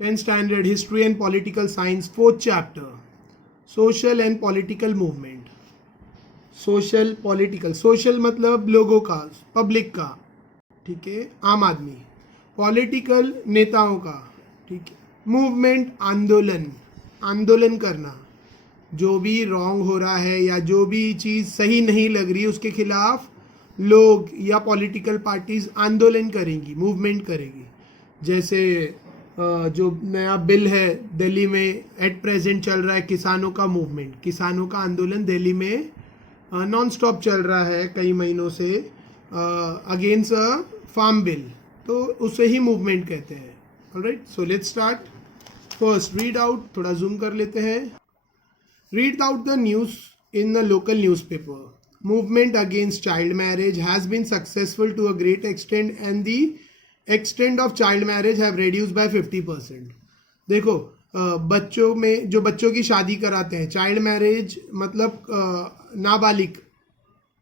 10th standard history and political science, 4th chapter, social and political movement. Social political, social मतलब लोगों का, public का, ठीक है, आम आदमी, पॉलिटिकल नेताओं का, ठीक है, मूवमेंट आंदोलन, आंदोलन करना, जो भी रॉन्ग हो रहा है या जो भी चीज़ सही नहीं लग रही उसके खिलाफ लोग या पॉलिटिकल पार्टीज आंदोलन करेंगी, मूवमेंट करेगी. जैसे जो नया बिल है दिल्ली में एट प्रेजेंट चल रहा है, किसानों का मूवमेंट, किसानों का आंदोलन दिल्ली में नॉन स्टॉप चल रहा है कई महीनों से अगेंस्ट अ फार्म बिल, तो उसे ही मूवमेंट कहते हैं. Alright, so let's start. First read out, थोड़ा जूम कर लेते हैं. Read out the news in the local newspaper. Movement against child marriage has been successful to a great extent and the extent of child marriage have reduced by 50%. देखो बच्चों में जो बच्चों की शादी कराते हैं, चाइल्ड मैरिज मतलब नाबालिग,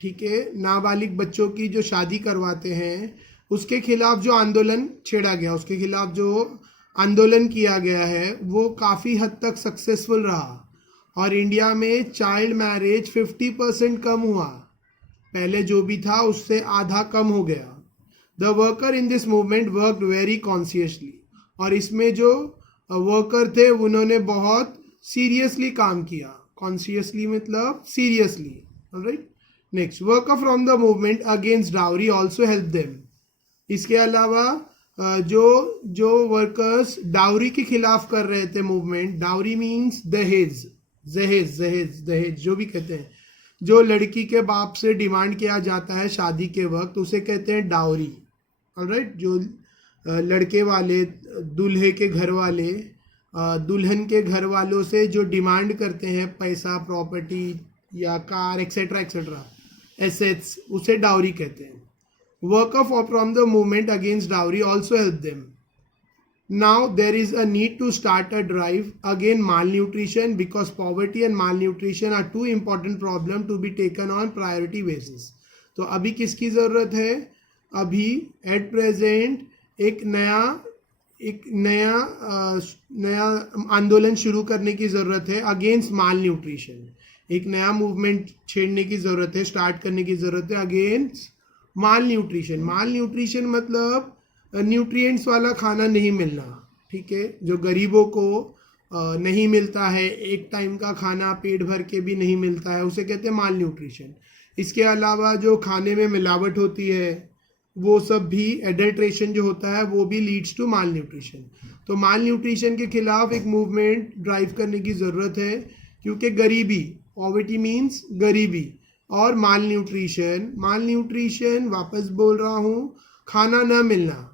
ठीक है, नाबालिग बच्चों की जो शादी करवाते हैं उसके खिलाफ जो आंदोलन छेड़ा गया, उसके खिलाफ जो आंदोलन किया गया है वो काफ़ी हद तक सक्सेसफुल रहा और इंडिया में चाइल्ड मैरिज 50% कम हुआ. पहले जो भी था उससे आधा कम हो गया. The worker in this movement worked very consciously, और इसमें जो वर्कर थे उन्होंने बहुत सीरियसली काम किया. कॉन्शियसली मतलब seriously. Alright, next, worker from the movement against dowry also help them. इसके अलावा जो वर्कर्स डाउरी के खिलाफ कर रहे थे मूवमेंट, डाउरी मीन्स दहेज, दहेज जो भी कहते हैं, जो लड़की के बाप से डिमांड किया जाता है शादी के वक्त उसे कहते हैं डाउरी. ऑलराइट, जो लड़के वाले, दूल्हे के घर वाले दुल्हन के घर वालों से जो डिमांड करते हैं पैसा, प्रॉपर्टी या कार एक्सेट्रा एक्सेट्रा एसेट्स, उसे डाउरी कहते हैं. Worker from the movement against dowry also help them. Now there is a need to start a drive against malnutrition because poverty and malnutrition are two important problems to be taken on priority basis. तो अभी किसकी ज़रूरत है? अभी at present एक नया आंदोलन शुरू करने की ज़रूरत है अगेंस्ट माल न्यूट्रिशन. एक नया मूवमेंट छेड़ने की ज़रूरत है, स्टार्ट करने की ज़रूरत है अगेंस्ट माल न्यूट्रिशन. माल न्यूट्रिशन मतलब न्यूट्रिएंट्स वाला खाना नहीं मिलना, ठीक है, जो गरीबों को नहीं मिलता है, एक टाइम का खाना पेट भर के भी नहीं मिलता है, उसे कहते हैं माल न्यूट्रिशन. इसके अलावा जो खाने में मिलावट होती है वो सब भी, एडल्ट्रेशन जो होता है वो भी लीड्स टू माल न्यूट्रिशन. तो माल न्यूट्रिशन के खिलाफ एक मूवमेंट ड्राइव करने की ज़रूरत है क्योंकि गरीबी, पॉवर्टी मीन्स गरीबी, और माल न्यूट्रिशन वापस बोल रहा हूँ, खाना ना मिलना.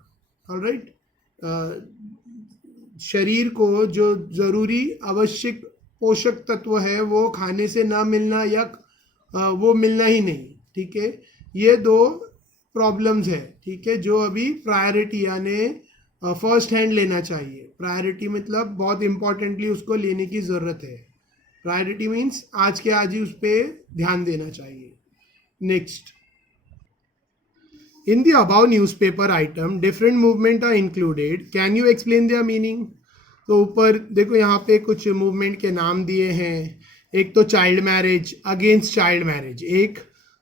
ऑलराइट, शरीर को जो ज़रूरी आवश्यक पोषक तत्व है वो खाने से ना मिलना या वो मिलना ही नहीं, ठीक है, ये दो प्रॉब्लम्स है, ठीक है, जो अभी प्रायोरिटी यानी फर्स्ट हैंड लेना चाहिए. प्रायोरिटी मतलब बहुत इम्पॉर्टेंटली उसको लेने की ज़रूरत है. प्रायोरिटी मीन्स आज के आज ही उस पर ध्यान देना चाहिए. Next, in the above newspaper item different movement are included, can you explain their meaning? तो ऊपर देखो यहाँ पे कुछ मूवमेंट के नाम दिए हैं. एक तो child marriage, against child marriage एक,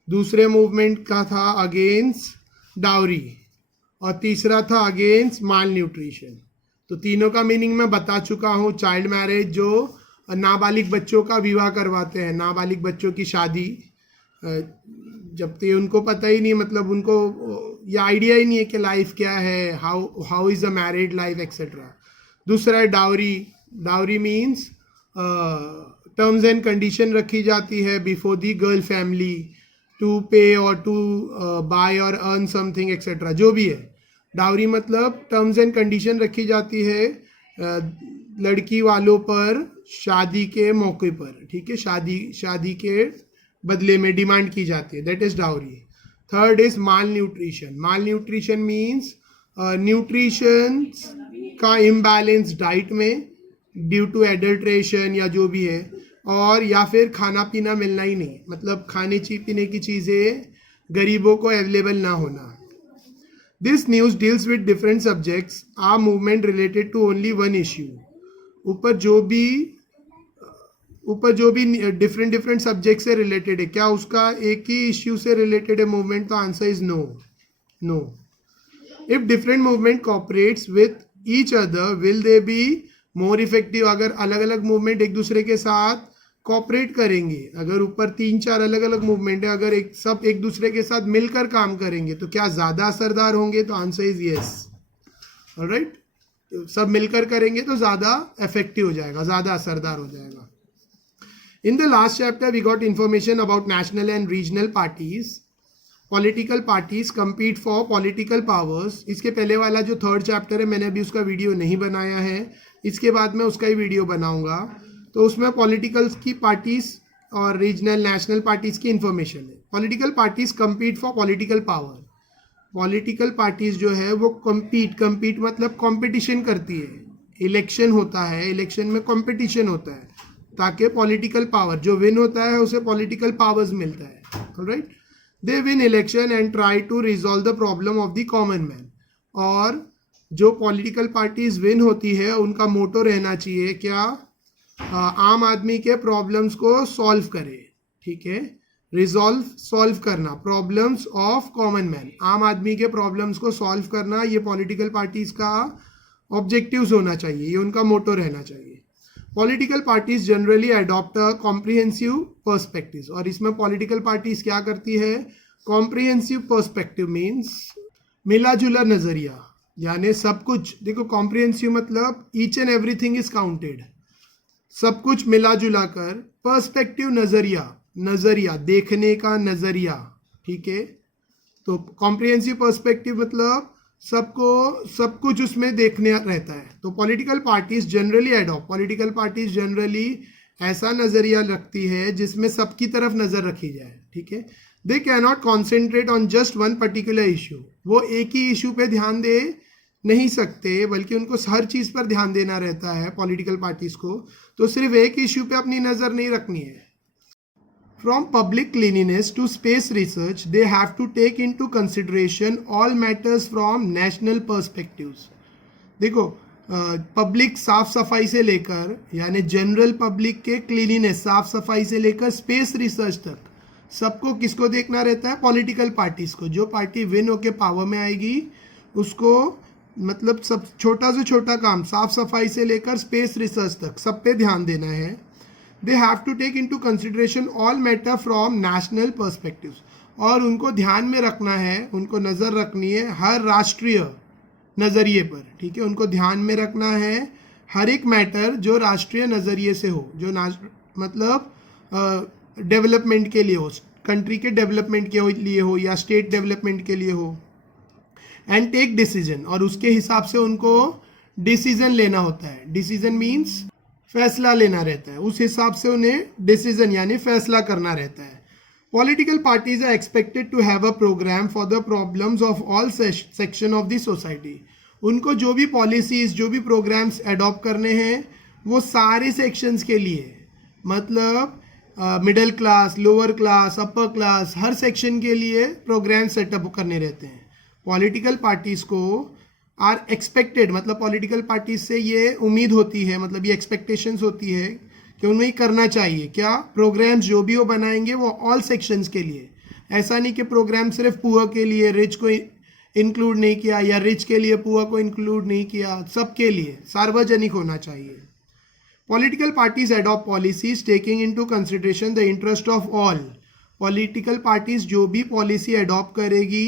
दूसरे मूवमेंट का था अगेंस्ट डाउरी, और तीसरा था अगेंस्ट माल न्यूट्रिशन. तो तीनों का मीनिंग मैं बता चुका हूँ. चाइल्ड मैरिज जो नाबालिग बच्चों का विवाह करवाते हैं, नाबालिग बच्चों की शादी, जब तक उनको पता ही नहीं, मतलब उनको ये आइडिया ही नहीं है कि लाइफ क्या है, how is a married life etcetera. दूसरा है dowry. Dowry means terms and condition रखी जाती है before the girl family to pay और टू बाय और अर्न समथिंग एक्सेट्रा, जो भी है. डाउरी मतलब टर्म्स एंड कंडीशन रखी जाती है लड़की वालों पर शादी के मौके पर, ठीक है, शादी के बदले में डिमांड की जाती है, that is dowry. Third is mall nutrition. Mall nutrition means nutrition का इम्बैलेंस डाइट में ड्यू टू एडल्ट्रेशन या जो भी है, और या फिर खाना पीना मिलना ही नहीं, मतलब खाने पीने की चीज़ें गरीबों को अवेलेबल ना होना. This news deals with different subjects, are movement related to only one issue. ऊपर जो भी डिफरेंट सब्जेक्ट से रिलेटेड है, क्या उसका एक ही इश्यू से रिलेटेड है मूवमेंट? तो answer is no. If different movement cooperates with each other will they be more effective. अगर अलग अलग मूवमेंट एक दूसरे के साथ कोऑपरेट करेंगे, अगर ऊपर 3-4 अलग अलग मूवमेंट है, अगर सब एक दूसरे के साथ मिलकर काम करेंगे तो क्या ज़्यादा असरदार होंगे? तो आंसर इज यस। ऑलराइट, सब मिलकर करेंगे तो ज़्यादा इफेक्टिव हो जाएगा, ज़्यादा असरदार हो जाएगा। In the last chapter, we got information about national and regional parties. Political parties compete for political powers. इसके पहले वाला जो थर्ड चैप्टर है, मैंने अभी उसका वीडियो नहीं बनाया है, इसके बाद मैं उसका ही वीडियो बनाऊंगा। तो उसमें पॉलिटिकल की पार्टीज और रीजनल नेशनल पार्टीज की इंफॉर्मेशन है। Political parties compete for political power. Political parties जो है वो compete मतलब कंपटीशन करती है। इलेक्शन होता है, इलेक्शन में कंपटीशन होता है ताकि पॉलिटिकल पावर जो विन होता है उसे पॉलिटिकल पावर्स मिलता है। Alright, they win election and try to resolve the problem of the common man. और जो पॉलिटिकल पार्टीज विन होती है उनका मोटो रहना चाहिए क्या? आम आदमी के प्रॉब्लम्स को सॉल्व करे। ठीक है, सॉल्व करना प्रॉब्लम्स ऑफ कॉमन मैन, आम आदमी के प्रॉब्लम्स को सॉल्व करना, ये पॉलिटिकल पार्टीज का ऑब्जेक्टिव्स होना चाहिए, ये उनका मोटो रहना चाहिए। Political parties generally adopt a comprehensive perspective. और इसमें पॉलिटिकल पार्टीज क्या करती है? कॉम्प्रिहेंसिव पर्सपेक्टिव मीन्स मिला जुला नजरिया, यानी सब कुछ, देखो कॉम्प्रिहेंसिव मतलब each and everything is counted, सब कुछ मिला जुला कर। पर्सपेक्टिव नजरिया देखने का नजरिया। ठीक है, तो कॉम्प्रिहेंसिव पर्सपेक्टिव मतलब सबको सब कुछ उसमें देखने रहता है। तो पॉलिटिकल पार्टीज जनरली ऐसा नज़रिया रखती है जिसमें सबकी तरफ नज़र रखी जाए। ठीक है, they can not concentrate on just one particular issue, वो एक ही इशू पे ध्यान दे नहीं सकते, बल्कि उनको हर चीज़ पर ध्यान देना रहता है पॉलिटिकल पार्टीज को। तो सिर्फ एक इशू पे अपनी नज़र नहीं रखनी है। From public cleanliness to space research, they have to take into consideration all matters from national perspectives. देखो पब्लिक साफ सफाई से लेकर, यानी जनरल पब्लिक के क्लीनिनेस साफ सफाई से लेकर स्पेस रिसर्च तक सबको किसको देखना रहता है? पॉलिटिकल पार्टीज को। जो पार्टी विन होके पावर में आएगी उसको, मतलब सब छोटा से छोटा काम साफ सफाई से लेकर स्पेस रिसर्च तक सब पे ध्यान देना है। They have to take into consideration all matter from national perspectives. और उनको ध्यान में रखना है, उनको नज़र रखनी है हर राष्ट्रीय नज़रिए पर। ठीक है, उनको ध्यान में रखना है हर एक मैटर जो राष्ट्रीय नज़रिए से हो, जो मतलब डेवलपमेंट के लिए हो, कंट्री के डेवलपमेंट के लिए हो या स्टेट डेवलपमेंट के लिए हो। एंड टेक डिसीजन, और उसके हिसाब से उनको डिसीजन लेना होता है। डिसीजन मीन्स फैसला लेना रहता है, उस हिसाब से उन्हें डिसीजन यानी फैसला करना रहता है। Political parties are expected to have a programme for the problems of all section of the society. उनको जो भी पॉलिसीज, जो भी प्रोग्राम्स एडॉप्ट करने हैं वो सारे सेक्शंस के लिए, मतलब middle class, lower class, upper class, हर सेक्शन के लिए प्रोग्राम सेटअप करने रहते हैं। पॉलिटिकल पार्टीज को आर एक्सपेक्टेड, मतलब पॉलिटिकल पार्टीज से ये उम्मीद होती है, मतलब ये एक्सपेक्टेशंस होती है कि उन्हें करना चाहिए क्या? प्रोग्राम्स जो भी वो बनाएंगे वो ऑल सेक्शंस के लिए। ऐसा नहीं कि प्रोग्राम सिर्फ पुअर के लिए, रिच को इंक्लूड नहीं किया, या रिच के लिए पुअर को इंक्लूड नहीं किया, सबके लिए सार्वजनिक होना चाहिए। Political parties adopt policies taking into consideration the interest of all. Political parties जो भी पॉलिसी अडॉप्ट करेगी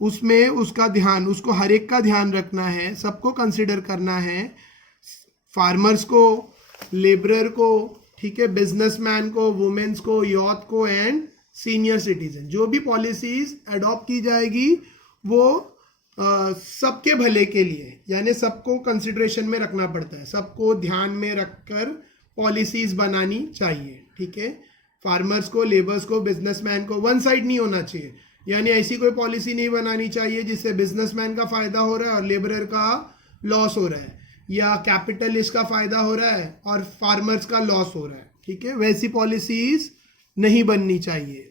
उसमें उसका ध्यान, उसको हर एक का ध्यान रखना है, सबको कंसिडर करना है, फार्मर्स को, लेबरर को, ठीक है, बिजनेसमैन को, वुमेन्स को, यूथ को एंड सीनियर सिटीजन। जो भी पॉलिसीज अडॉप्ट की जाएगी वो सबके भले के लिए, यानी सबको कंसिडरेशन में रखना पड़ता है, सबको ध्यान में रखकर पॉलिसीज बनानी चाहिए। ठीक है, फार्मर्स को, लेबर्स को, बिजनेसमैन को, वन साइड नहीं होना चाहिए, यानी ऐसी कोई पॉलिसी नहीं बनानी चाहिए जिससे बिजनेसमैन का फायदा हो रहा है और लेबरर का लॉस हो रहा है, या कैपिटलिस्ट का फायदा हो रहा है और फार्मर्स का लॉस हो रहा है। ठीक है, वैसी पॉलिसीज नहीं बननी चाहिए।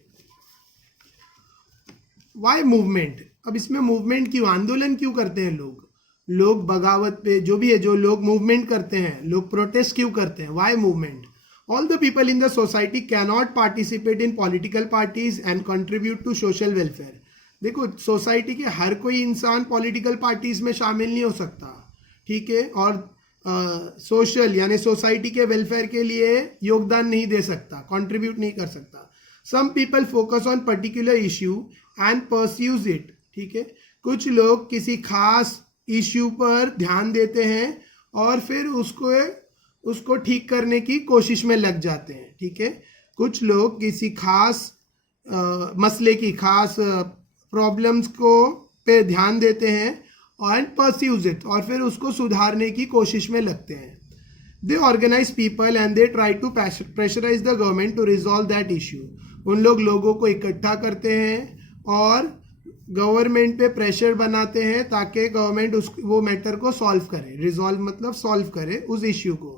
Why movement? अब इसमें मूवमेंट क्यों, आंदोलन क्यों करते हैं लोग बगावत पे जो भी है, जो लोग मूवमेंट करते हैं, लोग प्रोटेस्ट क्यों करते हैं, why movement? All the people in the society cannot participate in political parties and contribute to social welfare. देखो, सोसाइटी के हर कोई इंसान पॉलिटिकल पार्टीज में शामिल नहीं हो सकता, ठीक है, और सोशल यानी सोसाइटी के वेलफेयर के लिए योगदान नहीं दे सकता, कंट्रीब्यूट नहीं कर सकता। Some people focus on particular issue and pursues it, ठीक है, कुछ लोग किसी खास इश्यू पर ध्यान देते हैं और फिर उसको ठीक करने की कोशिश में लग जाते हैं, ठीक है। कुछ लोग किसी खास मसले की, खास प्रॉब्लम्स को पे ध्यान देते हैं एंड परस्यूज इट, और फिर उसको सुधारने की कोशिश में लगते हैं। They organise people and they try to pressurise the government to resolve that issue. उन लोगों को इकट्ठा करते हैं और गवर्नमेंट पे प्रेशर बनाते हैं ताकि गवर्नमेंट वो मैटर को सॉल्व करे, रिजॉल्व मतलब सॉल्व करे उस इश्यू को।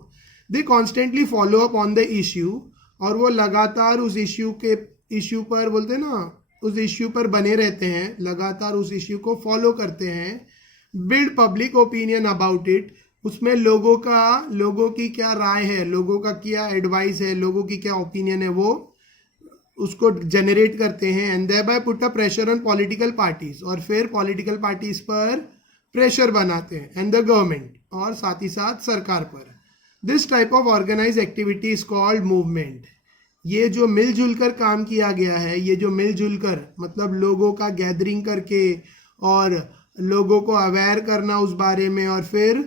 They constantly follow up on the issue, और वो लगातार उस इश्यू पर बोलते हैं ना, उस इश्यू पर बने रहते हैं, लगातार उस इश्यू को फॉलो करते हैं। Build public opinion about it, उसमें लोगों की क्या राय है, लोगों का क्या एडवाइस है, लोगों की क्या ओपिनियन है, वो उसको जनरेट करते हैं। And thereby put a pressure on political parties, और फिर पॉलिटिकल पार्टीज पर प्रेशर बनाते हैं, एंड द गवर्नमेंट, और साथ ही साथ सरकार पर। This type of organise activity is called movement. ये जो मिलजुल कर काम किया गया है, ये जो मिलजुल कर मतलब लोगों का गैदरिंग करके और लोगों को अवेयर करना उस बारे में, और फिर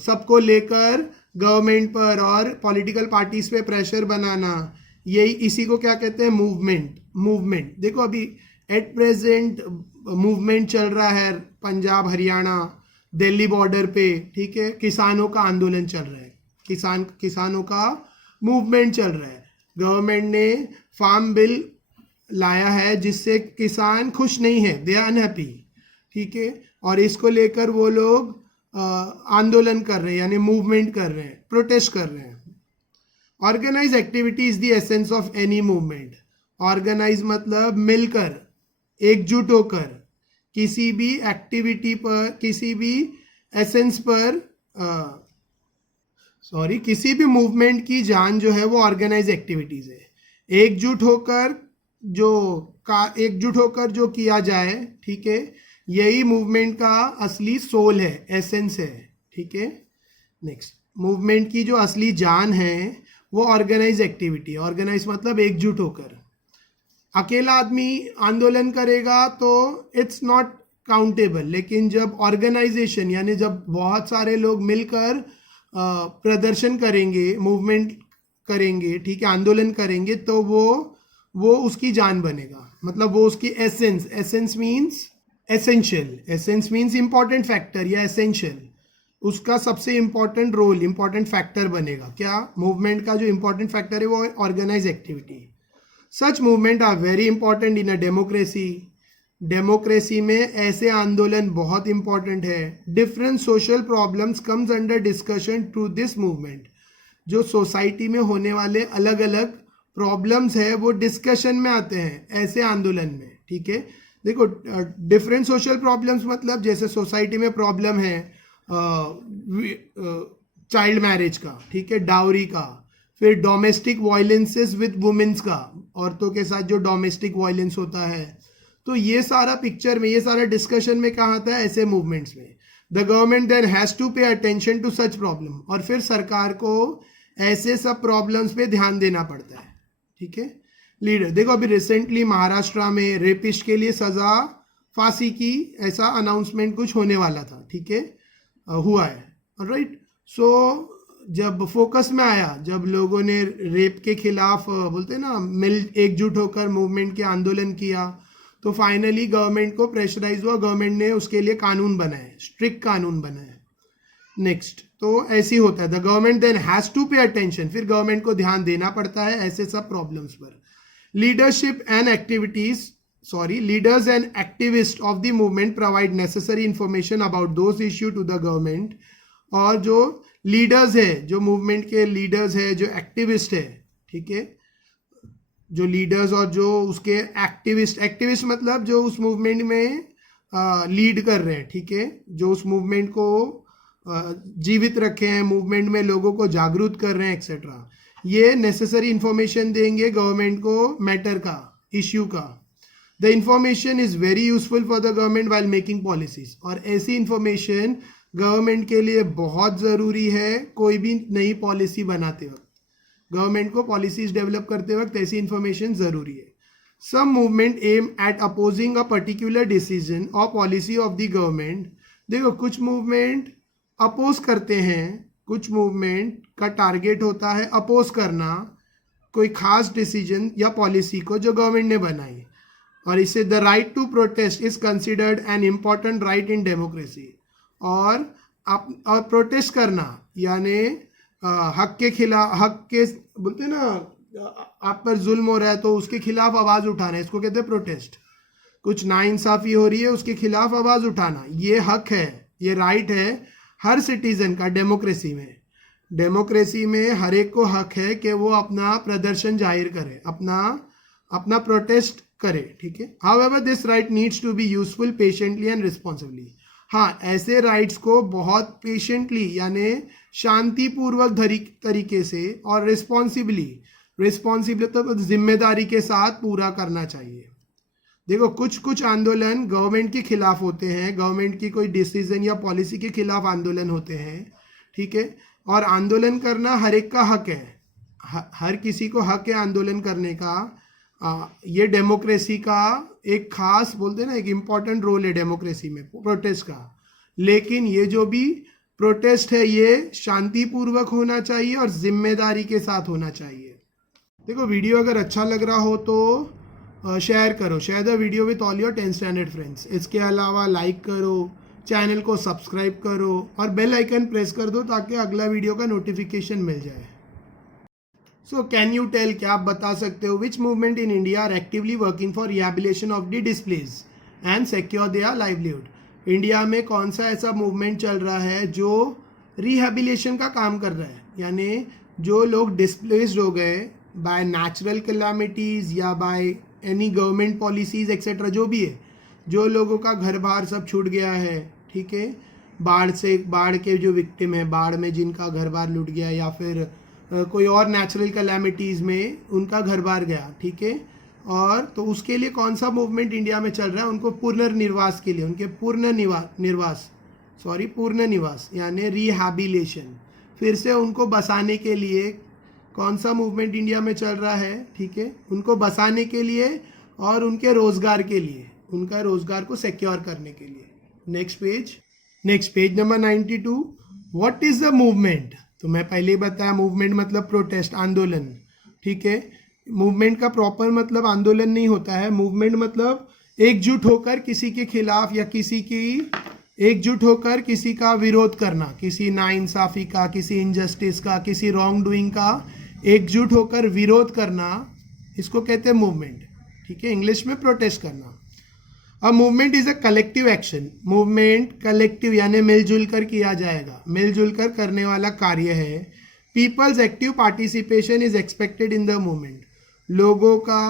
सबको लेकर गवर्नमेंट पर और पॉलिटिकल पार्टीज पे प्रेशर बनाना, यही इसी को क्या कहते हैं, मूवमेंट। देखो अभी एट प्रेजेंट मूवमेंट चल रहा है पंजाब, हरियाणा, दिल्ली बॉर्डर पे, ठीक है, किसानों का आंदोलन चल रहा है, किसानों का मूवमेंट चल रहा है। गवर्नमेंट ने फार्म बिल लाया है जिससे किसान खुश नहीं है, दे आर अनहैप्पी, ठीक है, और इसको लेकर वो लोग आंदोलन कर रहे हैं, यानी मूवमेंट कर रहे हैं, प्रोटेस्ट कर रहे हैं। Organise activity is the essence of any movement. Organise मतलब मिलकर, एकजुट होकर, किसी भी एक्टिविटी पर, किसी भी एसेंस पर, किसी भी मूवमेंट की जान जो है वो ऑर्गेनाइज एक्टिविटीज है। एकजुट होकर जो किया जाए, ठीक है, यही मूवमेंट का असली सोल है, एसेंस है, ठीक है। नेक्स्ट, मूवमेंट की जो असली जान है वो ऑर्गेनाइज एक्टिविटी। ऑर्गेनाइज मतलब एकजुट होकर। अकेला आदमी आंदोलन करेगा तो इट्स नॉट काउंटेबल, लेकिन जब ऑर्गेनाइजेशन यानी जब बहुत सारे लोग मिलकर प्रदर्शन करेंगे, मूवमेंट करेंगे, ठीक है, आंदोलन करेंगे, तो वो उसकी जान बनेगा, मतलब वो उसकी एसेंस मीन्स इंपॉर्टेंट फैक्टर या एसेंशियल, उसका सबसे इंपॉर्टेंट रोल, इंपॉर्टेंट फैक्टर बनेगा। क्या? मूवमेंट का जो इंपॉर्टेंट फैक्टर है वो organise activity. Such movement are very important in a democracy. Democracy में ऐसे आंदोलन बहुत इंपॉर्टेंट है। Different social problems comes under discussion through this movement. जो सोसाइटी में होने वाले अलग अलग प्रॉब्लम्स है वो डिस्कशन में आते हैं ऐसे आंदोलन में, ठीक है। देखो, डिफरेंट सोशल प्रॉब्लम्स मतलब जैसे सोसाइटी में प्रॉब्लम है चाइल्ड मैरिज का, ठीक है, डाउरी का, फिर डोमेस्टिक वायलेंसेस विद वुमेन्स का, औरतों के साथ जो डोमेस्टिक वायलेंस होता है, तो ये सारा पिक्चर में, ये सारा डिस्कशन में कहाँ आता है? ऐसे मूवमेंट्स में। The government then has to pay attention to such problem, और फिर सरकार को ऐसे सब प्रॉब्लम्स पे ध्यान देना पड़ता है, ठीक है। लीडर, देखो अभी रिसेंटली महाराष्ट्र में रेपिस्ट के लिए सजा फांसी की ऐसा अनाउंसमेंट कुछ होने वाला था, ठीक है, हुआ है, राइट। सो जब फोकस में आया, जब लोगों ने रेप के खिलाफ बोलते हैं ना एकजुट होकर मूवमेंट के आंदोलन किया, तो फाइनली गवर्नमेंट को प्रेशराइज हुआ, गवर्नमेंट ने उसके लिए कानून बनाए, स्ट्रिक्ट कानून बनाए। नेक्स्ट, तो ऐसी होता है, the government then has to pay attention, फिर गवर्नमेंट को ध्यान देना पड़ता है ऐसे सब प्रॉब्लम्स पर। Leadership and activities leaders and activists of the movement provide necessary information about those issue to the government। और जो लीडर्स है, जो मूवमेंट के लीडर्स है, जो एक्टिविस्ट है, ठीक है, जो लीडर्स और जो उसके एक्टिविस्ट मतलब जो उस मूवमेंट में लीड कर रहे हैं, ठीक है, जो उस मूवमेंट को जीवित रखे हैं, मूवमेंट में लोगों को जागरूक कर रहे हैं एक्सेट्रा, ये नेसेसरी इंफॉर्मेशन देंगे गवर्नमेंट को मैटर का, इश्यू का. The information is very useful for the government while making policies. और ऐसी इंफॉर्मेशन गवर्नमेंट के लिए बहुत ज़रूरी है कोई भी नई पॉलिसी बनाते वक्त. गवर्नमेंट को पॉलिसीज डेवलप करते वक्त ऐसी इंफॉर्मेशन ज़रूरी है. Some movement aim at opposing a particular decision और पॉलिसी ऑफ द गवर्नमेंट. देखो कुछ मूवमेंट अपोज करते हैं, कुछ मूवमेंट का टारगेट होता है अपोज करना कोई खास डिसीजन या पॉलिसी को जो गवर्नमेंट ने बनाई. और इसे the right to protest is considered an important right in democracy. और प्रोटेस्ट करना यानी हक के खिलाफ, हक के बोलते हैं ना, आप पर जुल्म हो रहा है तो उसके खिलाफ आवाज़ उठाना, इसको कहते हैं प्रोटेस्ट. कुछ नाइंसाफ़ी हो रही है उसके खिलाफ आवाज़ उठाना, ये हक है, ये राइट है हर सिटीज़न का. डेमोक्रेसी में हर एक को हक है कि वो अपना प्रदर्शन जाहिर करे, अपना प्रोटेस्ट करे, ठीक है. However this right needs to be useful patiently and responsibly. हाँ, ऐसे राइट्स को बहुत पेशेंटली यानी शांतिपूर्वक तरीके से और रिस्पॉन्सिबली तो जिम्मेदारी के साथ पूरा करना चाहिए. देखो कुछ आंदोलन गवर्नमेंट के खिलाफ होते हैं, गवर्नमेंट की कोई डिसीजन या पॉलिसी के खिलाफ आंदोलन होते हैं, ठीक है. और आंदोलन करना हर एक का हक है, हर किसी को हक है आंदोलन करने का. ये डेमोक्रेसी का एक खास बोलते हैं ना, एक इम्पॉर्टेंट रोल है डेमोक्रेसी में प्रोटेस्ट का. लेकिन ये जो भी प्रोटेस्ट है ये शांतिपूर्वक होना चाहिए और जिम्मेदारी के साथ होना चाहिए. देखो वीडियो अगर अच्छा लग रहा हो तो शेयर करो, share the video with all your 10th standard friends. इसके अलावा लाइक करो, चैनल को सब्सक्राइब करो और बेल आइकन प्रेस कर दो ताकि अगला वीडियो का नोटिफिकेशन मिल जाए. सो कैन यू टेल, क्या आप बता सकते हो which movement in India are actively working for rehabilitation of the displaced and secure their livelihood. India में कौन सा ऐसा मूवमेंट चल रहा है जो रिहेबिलिटेशन का काम कर रहा है, यानी जो लोग डिस्प्लेस्ड हो गए बाय नेचुरल कैलामिटीज़ या by any government policies etcetera, जो भी है, जो लोगों का घर बार सब छूट गया है, ठीक है, बाढ़ के जो विक्टिम है, बाढ़ में जिनका घर बार लूट गया या फिर कोई और नेचुरल कैलामिटीज़ में उनका घर बार गया, ठीक है. और तो उसके लिए कौन सा मूवमेंट इंडिया में चल रहा है, उनको पुनर्निवास के लिए, उनके पुनर्निवास यानी रिहैबिलिटेशन, फिर से उनको बसाने के लिए कौन सा मूवमेंट इंडिया में चल रहा है, ठीक है, उनको बसाने के लिए और उनके रोज़गार के लिए, उनका रोज़गार को सिक्योर करने के लिए. Next page number 92. What is the movement. तो मैं पहले ही बताया मूवमेंट मतलब प्रोटेस्ट, आंदोलन, ठीक है. मूवमेंट का प्रॉपर मतलब आंदोलन नहीं होता है. मूवमेंट मतलब एकजुट होकर किसी के खिलाफ या एकजुट होकर किसी का विरोध करना, किसी नाइंसाफ़ी का, किसी इनजस्टिस का, किसी रॉन्ग डूइंग का एकजुट होकर विरोध करना, इसको कहते हैं मूवमेंट, ठीक है. इंग्लिश में प्रोटेस्ट करना. A movement is a collective action. Movement collective यानी मिलजुल कर किया जाएगा, मिलजुल कर करने वाला कार्य है. People's active participation is expected in the movement. लोगों का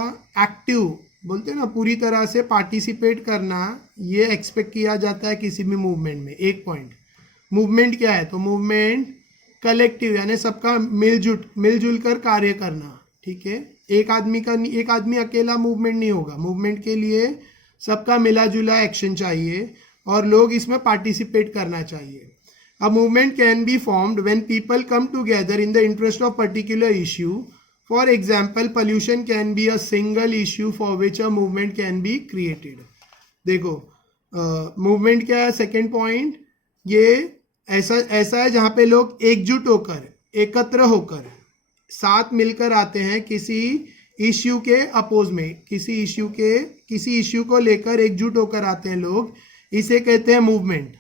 एक्टिव बोलते हैं ना, पूरी तरह से पार्टिसिपेट करना, ये एक्सपेक्ट किया जाता है किसी भी मूवमेंट में. एक पॉइंट, मूवमेंट क्या है, तो मूवमेंट कलेक्टिव यानी सबका मिलजुल कर कार्य करना, ठीक है. एक आदमी अकेला मूवमेंट नहीं होगा. मूवमेंट के लिए सबका मिला जुला एक्शन चाहिए और लोग इसमें पार्टिसिपेट करना चाहिए. A movement can be formed when people come together in the interest of particular issue. For example pollution can be a single issue for which a movement can be created. देखो movement क्या है, second point, ये ऐसा है जहाँ पे लोग एकजुट होकर, एकत्र होकर, साथ मिलकर आते हैं किसी इश्यू के अपोज में, किसी इश्यू को लेकर एकजुट होकर आते हैं लोग, इसे कहते हैं मूवमेंट.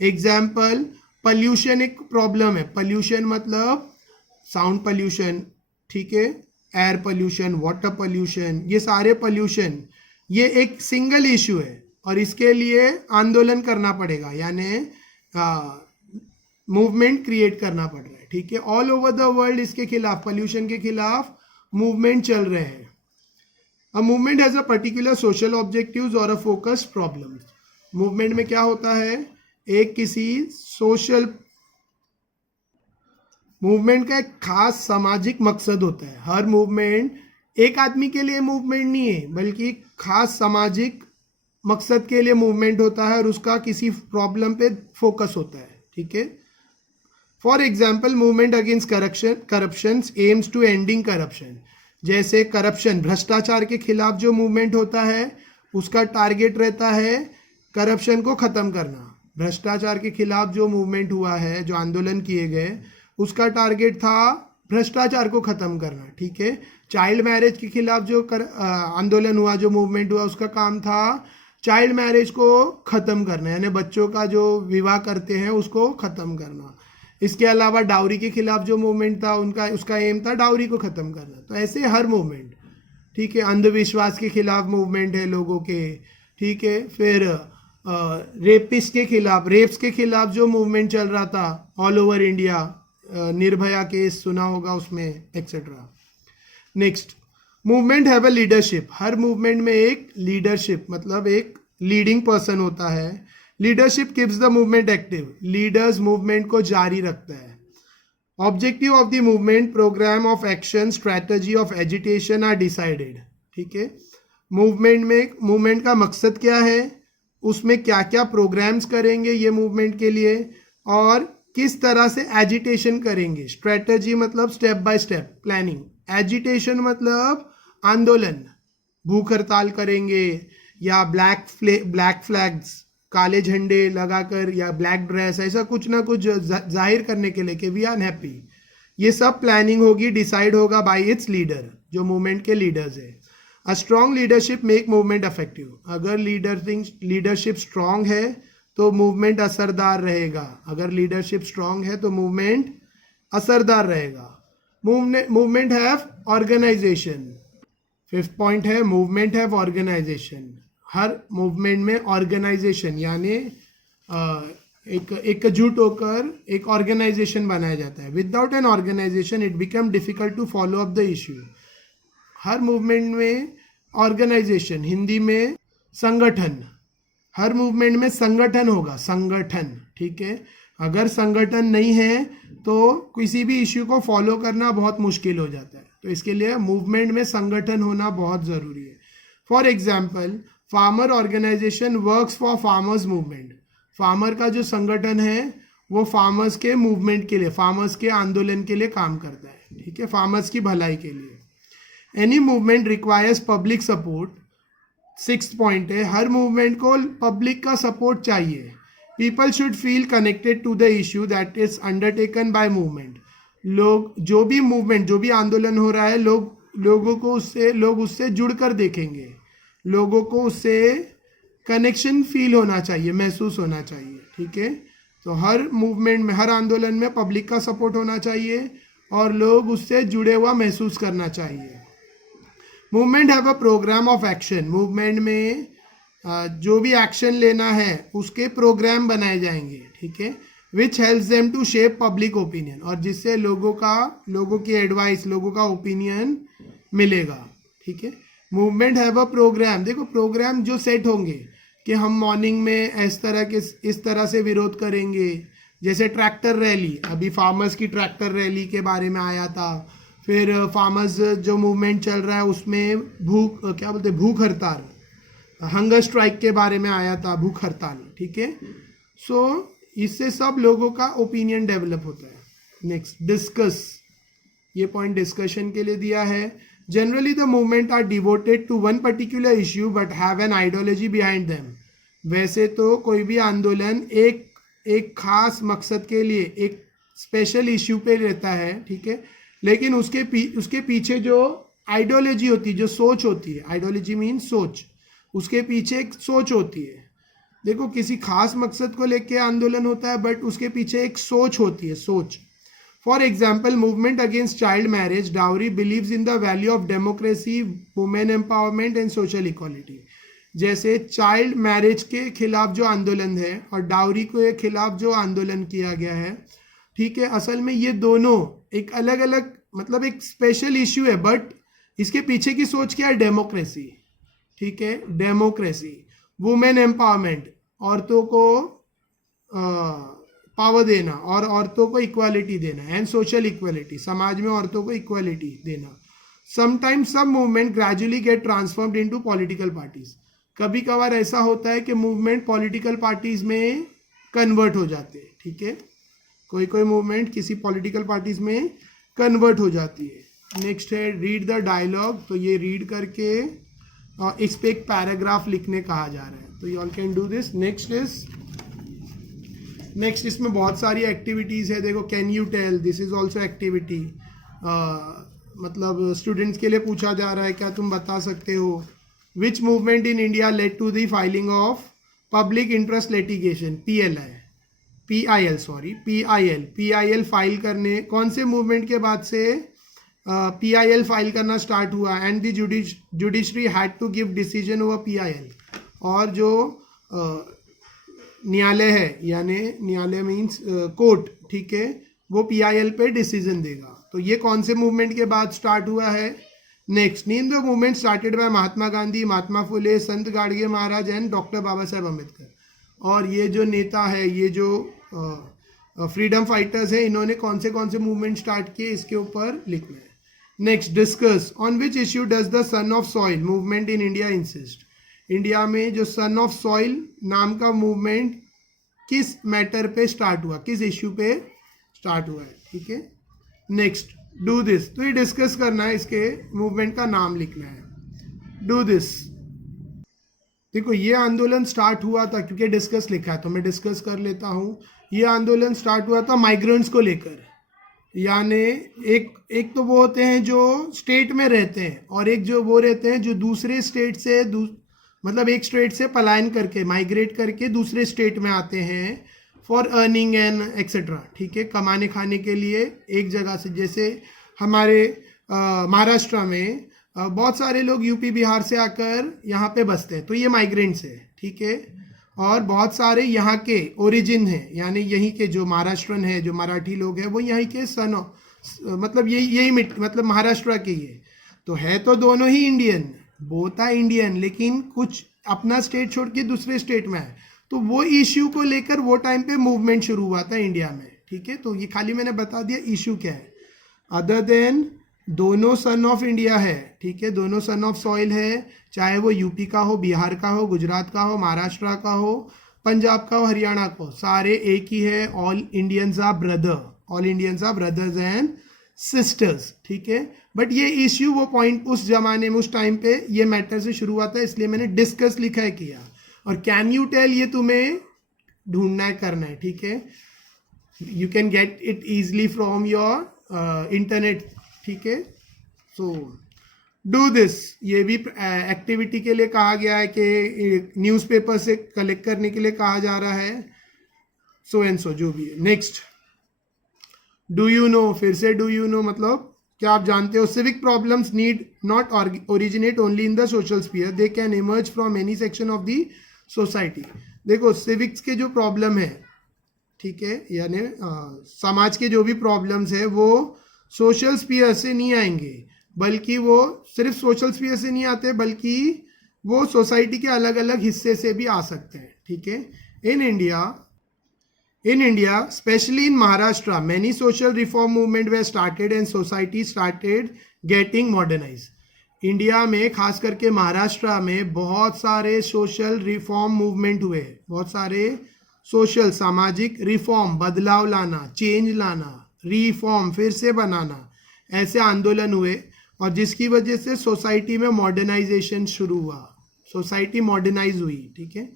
एग्जाम्पल, पॉल्यूशन एक प्रॉब्लम है. पॉल्यूशन मतलब साउंड पॉल्यूशन, ठीक है, एयर पॉल्यूशन, वाटर पॉल्यूशन, ये सारे पॉल्यूशन, ये एक सिंगल इश्यू है और इसके लिए आंदोलन करना पड़ेगा, यानी मूवमेंट क्रिएट करना पड़ रहा है, ठीक है. ऑल ओवर द वर्ल्ड इसके खिलाफ, पॉल्यूशन के खिलाफ मूवमेंट चल रहे हैं. A movement has a particular social objectives और अ फोकस्ड प्रॉब्लम्स. मूवमेंट में क्या होता है, एक किसी सोशल मूवमेंट का एक खास सामाजिक मकसद होता है। हर मूवमेंट एक आदमी के लिए मूवमेंट नहीं है, बल्कि खास सामाजिक मकसद के लिए मूवमेंट होता है और उसका किसी प्रॉब्लम पे फोकस होता है। ठीक है, for example movement against corruption aims to ending corruption. जैसे करप्शन, भ्रष्टाचार के खिलाफ जो मूवमेंट होता है उसका टारगेट रहता है करप्शन को ख़त्म करना। भ्रष्टाचार के खिलाफ जो मूवमेंट हुआ है, जो आंदोलन किए गए, उसका टारगेट था भ्रष्टाचार को ख़त्म करना। ठीक है, चाइल्ड मैरिज के खिलाफ जो आंदोलन हुआ, जो मूवमेंट हुआ, उसका काम था चाइल्ड मैरिज को ख़त्म करना, यानी बच्चों का जो विवाह करते हैं उसको ख़त्म करना। इसके अलावा डाउरी के खिलाफ जो मूवमेंट था उसका एम था डाउरी को ख़त्म करना। तो ऐसे हर मूवमेंट, ठीक है, अंधविश्वास के खिलाफ मूवमेंट है लोगों के, ठीक है, फिर रेपिस्ट के खिलाफ, रेप्स के खिलाफ जो मूवमेंट चल रहा था all over India, Nirbhaya case सुना होगा उसमें, etcetera. Next, movement have a leadership. हर मूवमेंट में एक लीडरशिप मतलब एक लीडिंग पर्सन होता है। Leadership keeps the movement active. Leaders movement को जारी रखता है। Objective of the movement, programme of action, strategy of agitation are decided. ठीक है, मूवमेंट का मकसद क्या है, उसमें क्या क्या प्रोग्राम्स करेंगे ये मूवमेंट के लिए, और किस तरह से एजिटेशन करेंगे। स्ट्रैटेजी मतलब step by step planning, agitation मतलब आंदोलन, भूख हड़ताल करेंगे या ब्लैक फ्लैग्स, काले झंडे लगाकर, या ब्लैक ड्रेस, ऐसा कुछ ना कुछ जाहिर करने के लिए कि वी आर हैप्पी। ये सब प्लानिंग होगी, डिसाइड होगा बाय इट्स लीडर, जो मूवमेंट के लीडर्स है। A strong leadership make movement effective. अगर लीडरशिप स्ट्रॉन्ग है तो मूवमेंट असरदार रहेगा। अगर लीडरशिप स्ट्रॉन्ग है तो मूवमेंट असरदार रहेगा। Movement have organisation. Fifth point है मूवमेंट हैव ऑर्गेनाइजेशन। हर मूवमेंट में ऑर्गेनाइजेशन यानी एकजुट होकर एक ऑर्गेनाइजेशन बनाया जाता है। Without an organisation it become difficult to follow up the issue. हर मूवमेंट में ऑर्गेनाइजेशन, हिंदी में संगठन, हर मूवमेंट में संगठन होगा, संगठन। ठीक है, अगर संगठन नहीं है तो किसी भी इश्यू को फॉलो करना बहुत मुश्किल हो जाता है। तो इसके लिए मूवमेंट में संगठन होना बहुत ज़रूरी है। For example, farmer organisation works for farmers movement. Farmer का जो संगठन है वो फार्मर्स के मूवमेंट के लिए, फार्मर्स के आंदोलन के लिए काम करता है। ठीक है, फार्मर्स की भलाई के लिए। Any movement requires public support. Sixth point है हर मूवमेंट को पब्लिक का सपोर्ट चाहिए। People should feel connected to the issue that is undertaken by movement. लोग, जो भी मूवमेंट, जो भी आंदोलन हो रहा है, लोग उससे जुड़कर देखेंगे, लोगों को उससे कनेक्शन फील होना चाहिए, महसूस होना चाहिए। ठीक है, तो हर मूवमेंट में, हर आंदोलन में पब्लिक का सपोर्ट होना चाहिए और लोग उससे जुड़े हुआ महसूस करना चाहिए। Movement have a programme of action. Movement में जो भी एक्शन लेना है उसके प्रोग्राम बनाए जाएंगे। ठीक है, which helps them to shape public opinion, और जिससे लोगों की एडवाइस, लोगों का ओपिनियन मिलेगा। ठीक है, मूवमेंट हैव अ प्रोग्राम। देखो, प्रोग्राम जो सेट होंगे कि हम मॉर्निंग में इस तरह से विरोध करेंगे, जैसे ट्रैक्टर रैली, अभी फार्मर्स की ट्रैक्टर रैली के बारे में आया था। फिर फार्मर्स जो मूवमेंट चल रहा है उसमें भूख हड़ताल, हंगर स्ट्राइक के बारे में आया था, भूख हड़ताल। ठीक है, सो इससे सब लोगों का ओपिनियन डेवलप होता है। Next, discuss. ये पॉइंट डिस्कशन के लिए दिया है। Generally the movement are devoted to one particular issue but have an ideology behind them. वैसे तो कोई भी आंदोलन एक खास मकसद के लिए, एक स्पेशल इश्यू पे रहता है। ठीक है, लेकिन उसके पीछे जो आइडियोलॉजी होती है, जो सोच होती है, आइडियोलॉजी मीन सोच, उसके पीछे एक सोच होती है। देखो, किसी खास मकसद को लेके आंदोलन होता है बट उसके पीछे एक सोच होती है, सोच। For example, movement against child marriage, dowry believes in the value of democracy, women empowerment and social equality. जैसे चाइल्ड मैरिज के खिलाफ जो आंदोलन है और डाउरी के खिलाफ जो आंदोलन किया गया है, ठीक है, असल में ये दोनों एक अलग अलग, मतलब एक स्पेशल इश्यू है, बट इसके पीछे की सोच क्या है? डेमोक्रेसी। ठीक है, डेमोक्रेसी, वुमेन एम्पावरमेंट औरतों को पावर देना और औरतों को इक्वालिटी देना एंड सोशल इक्वालिटी, समाज में औरतों को इक्वालिटी देना. Sometimes some movement gradually get transformed into political parties. कभी कभार ऐसा होता है कि मूवमेंट पॉलिटिकल पार्टीज में कन्वर्ट हो जाते हैं. ठीक है, कोई कोई मूवमेंट किसी पॉलिटिकल पार्टीज में कन्वर्ट हो जाती है. नेक्स्ट है रीड द डायलॉग. तो ये रीड करके इस पे एक पैराग्राफ लिखने कहा जा रहा है. तो you all can do this. Next इसमें बहुत सारी एक्टिविटीज़ है. देखो, can you tell, this is also activity. मतलब स्टूडेंट्स के लिए पूछा जा रहा है, क्या तुम बता सकते हो which movement in India led to the filing of public interest litigation, PIL file करने, कौन से मूवमेंट के बाद से PIL फाइल करना स्टार्ट हुआ. And the judiciary had to give decision over PIL. और जो न्यायालय है, यानी न्यायालय मीन्स कोर्ट, ठीक है, वो PIL पे डिसीजन देगा. तो ये कौन से मूवमेंट के बाद स्टार्ट हुआ है. Next, name the movement started by Mahatma Gandhi, Mahatma Phule, Sant Gadge Maharaj and doctor Baba Saheb Ambedkar. और ये जो नेता है, ये जो फ्रीडम फाइटर्स है, इन्होंने कौन से मूवमेंट स्टार्ट किए, इसके ऊपर लिखना है. Next, discuss on which issue does the son of soil movement in India insist. India में जो सन ऑफ सॉइल नाम का मूवमेंट किस मैटर पे स्टार्ट हुआ, किस इश्यू पे स्टार्ट हुआ है. ठीक है. Next, do this. तो ये डिस्कस करना है, इसके मूवमेंट का नाम लिखना है. Do this. देखो, ये आंदोलन स्टार्ट हुआ था, क्योंकि डिस्कस लिखा है तो मैं डिस्कस कर लेता हूँ. ये आंदोलन स्टार्ट हुआ था माइग्रेंट्स को लेकर. यानी एक तो वो होते हैं जो स्टेट में रहते हैं, और एक जो वो रहते हैं जो दूसरे स्टेट से मतलब एक स्टेट से पलायन करके, माइग्रेट करके दूसरे स्टेट में आते हैं फॉर अर्निंग एंड एक्सेट्रा. ठीक है, कमाने खाने के लिए एक जगह से. जैसे हमारे महाराष्ट्र में बहुत सारे लोग यूपी बिहार से आकर यहाँ पे बसते हैं, तो ये माइग्रेंट्स है. ठीक है. और बहुत सारे यहाँ के ओरिजिन हैं, यानी यहीं के जो महाराष्ट्रन है, जो मराठी लोग हैं, वो यहीं के मतलब यही मतलब महाराष्ट्र के ही है. तो है तो दोनों ही इंडियन, बोथ आर इंडियन, लेकिन कुछ अपना स्टेट छोड़ के दूसरे स्टेट में है. तो वो इश्यू को लेकर वो टाइम पे मूवमेंट शुरू हुआ था इंडिया में. ठीक है. तो ये खाली मैंने बता दिया इश्यू क्या है. अदर देन दोनों सन ऑफ इंडिया है. ठीक है, दोनों सन ऑफ सॉइल है, चाहे वो यूपी का हो, बिहार का हो, गुजरात का हो, महाराष्ट्र का हो, पंजाब का हो, हरियाणा का हो, सारे एक ही है. All Indians are brothers and sisters. ठीक है. बट ये इश्यू, वो पॉइंट उस जमाने में, उस टाइम पे ये मैटर से शुरू हुआ था, इसलिए मैंने डिस्कस लिखा है किया. और कैन यू टेल ये तुम्हें ढूंढना है, करना है. ठीक है. You can get it easily from your internet. ठीक है. So do this. ये भी एक्टिविटी के लिए कहा गया है कि न्यूज़पेपर से कलेक्ट करने के लिए कहा जा रहा है. सो एंड सो जो भी है. Next, do you know. फिर से डू यू नो मतलब क्या आप जानते हो. Civic problems need not originate only in the social sphere, they can emerge from any section of the society. देखो, सिविक्स के जो प्रॉब्लम है, ठीक है, यानी समाज के जो भी प्रॉब्लम्स है, वो सोशल स्फीयर से नहीं आएंगे, बल्कि वो सिर्फ सोशल स्फीयर से नहीं आते, बल्कि वो सोसाइटी के अलग अलग हिस्से से भी आ सकते हैं. ठीक है. In India, especially in Maharashtra, many social reform movement were started and society started getting modernized. India में खास करके महाराष्ट्र में बहुत सारे सोशल रिफॉर्म मूवमेंट हुए. बहुत सारे सोशल, सामाजिक रिफॉर्म, बदलाव लाना, चेंज लाना, रिफॉर्म, फिर से बनाना, ऐसे आंदोलन हुए. और जिसकी वजह से सोसाइटी में मॉडर्नाइजेशन शुरू हुआ, सोसाइटी मॉडर्नाइज हुई. ठीक है.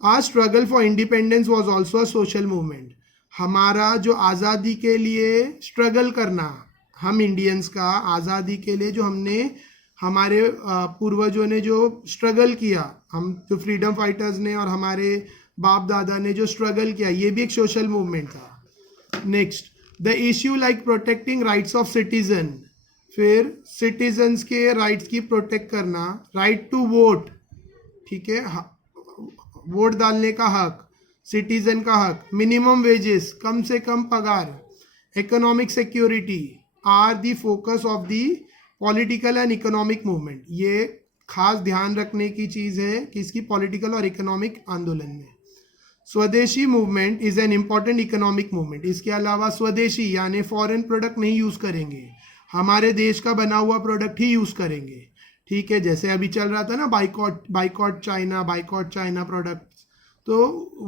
आज struggle for independence was also a social movement. हमारा जो आज़ादी के लिए स्ट्रगल करना, हम इंडियंस का आज़ादी के लिए जो हमने, हमारे पूर्वजों ने जो स्ट्रगल किया, हम जो फ्रीडम फाइटर्स ने और हमारे बाप दादा ने जो स्ट्रगल किया, ये भी एक सोशल मूवमेंट था. Next, the issue like protecting rights of citizen. फिर सिटीजन्स के राइट्स की प्रोटेक्ट करना, राइट टू वोट. ठीक है, वोट डालने का हक, सिटीजन का हक, मिनिमम वेजेस, कम से कम पगार, economic security are the focus of the political and economic movement. ये खास ध्यान रखने की चीज़ है कि इसकी पॉलिटिकल और इकोनॉमिक आंदोलन में. स्वदेशी movement is an important economic movement. इसके अलावा स्वदेशी यानी फॉरेन प्रोडक्ट नहीं यूज करेंगे, हमारे देश का बना हुआ प्रोडक्ट ही यूज करेंगे। ठीक है, जैसे अभी चल रहा था ना बाइकॉट चाइना प्रोडक्ट, तो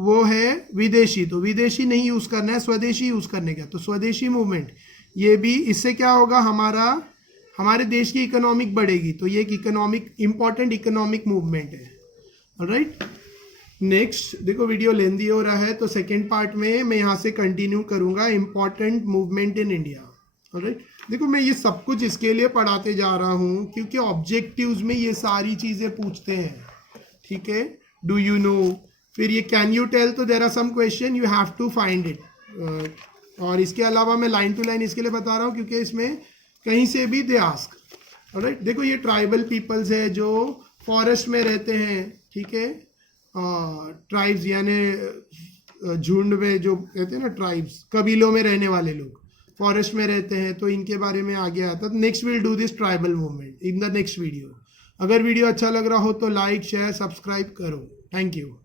वो है विदेशी, तो विदेशी नहीं यूज करना है, स्वदेशी यूज करने का। तो स्वदेशी मूवमेंट, ये भी इससे क्या होगा, हमारे देश की इकोनॉमिक बढ़ेगी, तो ये एक इंपॉर्टेंट इकोनॉमिक मूवमेंट है। ऑलराइट, नेक्स्ट देखो वीडियो लेंदी हो रहा है, तो सेकेंड पार्ट में मैं यहाँ से कंटिन्यू करूँगा important movement in India. Alright, देखो मैं ये सब कुछ इसके लिए पढ़ाते जा रहा हूँ क्योंकि ऑब्जेक्टिव्स में ये सारी चीज़ें पूछते हैं। ठीक है, डू यू नो, फिर ये कैन यू टेल, तो there are some question you have to find it. और इसके अलावा मैं लाइन टू लाइन इसके लिए बता रहा हूँ क्योंकि इसमें कहीं से भी दे आस्क। ऑलराइट, देखो ये ट्राइबल पीपल्स है जो फॉरेस्ट में रहते हैं। ठीक है, ट्राइब्स यानी झुंड में जो कहते हैं ना, ट्राइब्स कबीलों में रहने वाले लोग फॉरेस्ट में रहते हैं, तो इनके बारे में आगे आता है। Next will do this tribal movement in the next video. अगर वीडियो अच्छा लग रहा हो तो लाइक शेयर सब्सक्राइब करो। Thank you.